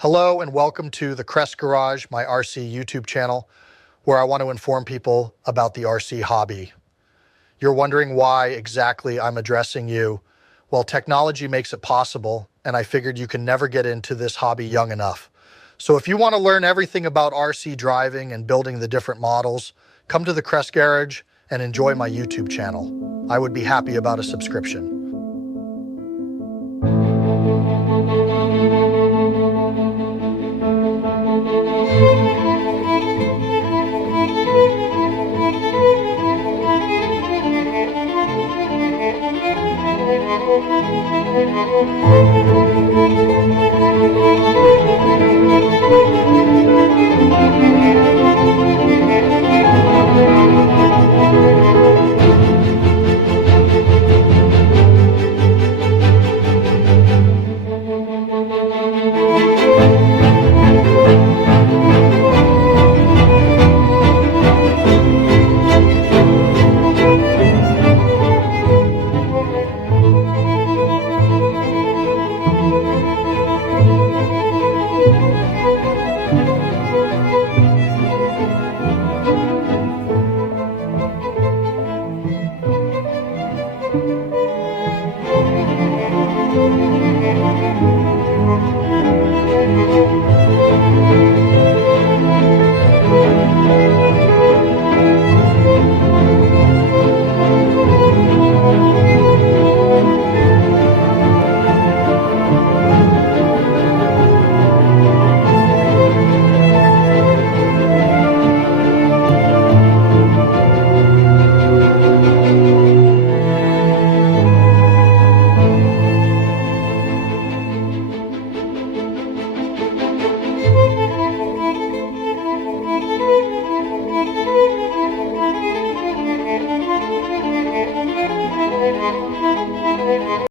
Hello and welcome to the Crest Garage, my RC YouTube channel, where I want to inform people about the RC hobby. You're wondering why exactly I'm addressing you. Well, technology makes it possible, and I figured you can never get into this hobby young enough. So if you want to learn everything about RC driving and building the different models, come to the Crest Garage and enjoy my YouTube channel. I would be happy about a subscription.